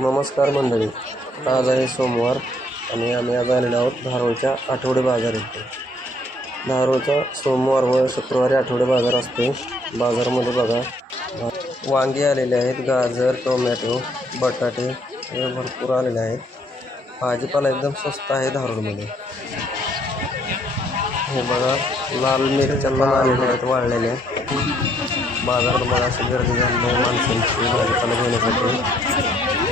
नमस्कार मंडळी. आज आहे सोमवार आणि आम्ही आज आलेलो आहोत धारोळच्या आठवडे बाजार येथे धारोळचा सोमवार व शुक्रवारी आठवडे बाजार असते बाजारामध्ये बघा वांगी आलेले आहेत गाजर टोमॅटो बटाटे हे भरपूर आलेले आहेत. भाजीपाला एकदम स्वस्त आहे धारोळमध्ये. हे बघा लाल मिरच्या पण आलेले आहेत वाळलेल्या. बाजारात बघा अशी गर्दी झाली आहे माणसांची भाजीपाला घेण्यासाठी.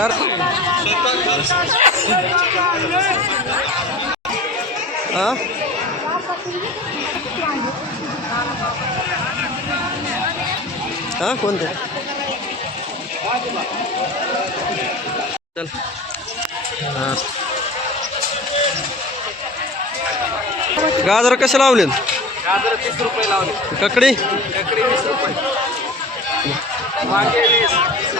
कर हा? कोणते? चल. हा. गाजर कसे लावलेत गाजर तीस रुपये लावले. ककडी? ककडी वीस रुपये. वांगे वीस.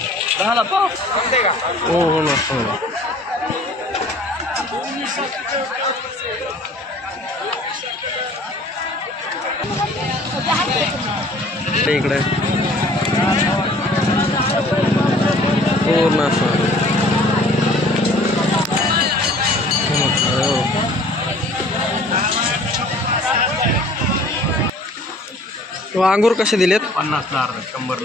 कशी पाव का हो हो नाश्ता हो ते इकडे. हो पूर्ण नाश्ता हो. हो. तो अंगूर कसे दिलेत? पन्नास अर्धा शंभर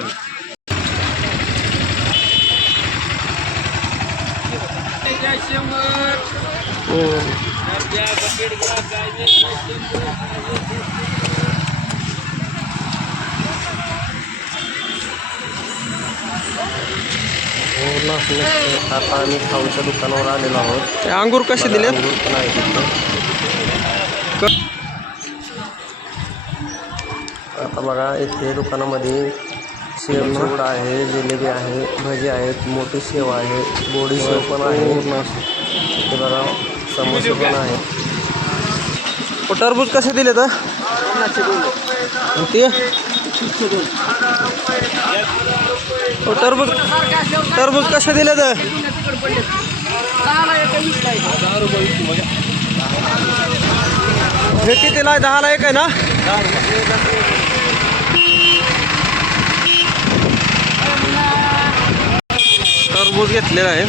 हो हो नाश्ता आता आम्ही खाऊच्या दुकानावर आलेलो आहोत ते अंगूर कसे दिलेत? अंगूर पण. आता बघा इथे दुकानामध्ये चिवडा आहे जिलेबी आहे भजी आहेत मोठी शेव आहे गोडी शेव पण आहे. इथे बघा समोसे पण आहे टरबूज कसे दिले तर? ते? टरबूज टरबूज कसे दिले तर? हे कितीला आहे? दहाला एक आहे ना? टरबूज घेतलेला आहे.